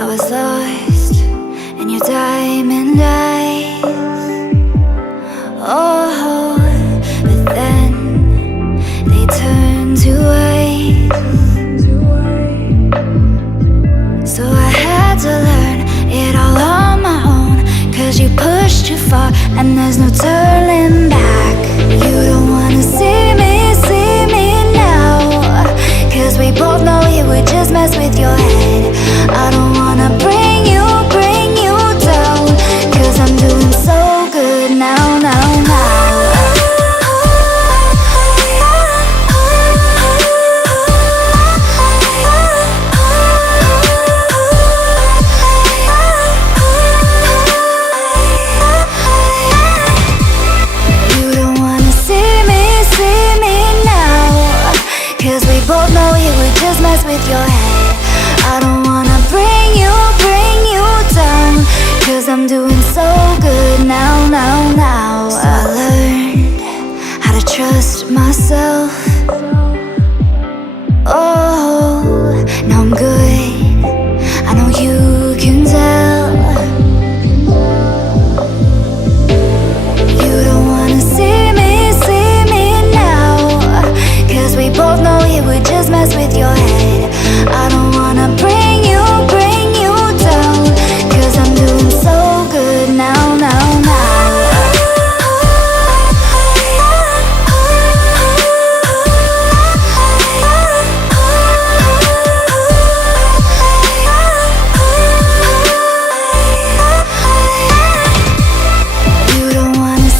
I was lost in your diamond eyes. Oh, but then they turned to ice. So I had to learn it all on my own, 'cause you pushed too far and there's no turning back. You don't wanna see me now, 'cause we both know it would just mess with your head. I don't wanna bring you down, 'cause I'm doing so good now. You don't wanna see me now, 'cause we both know it would just mess with your head. I don't wanna bring you down, 'cause I'm doing so good now. So I learned how to trust myself. Oh, now I'm good.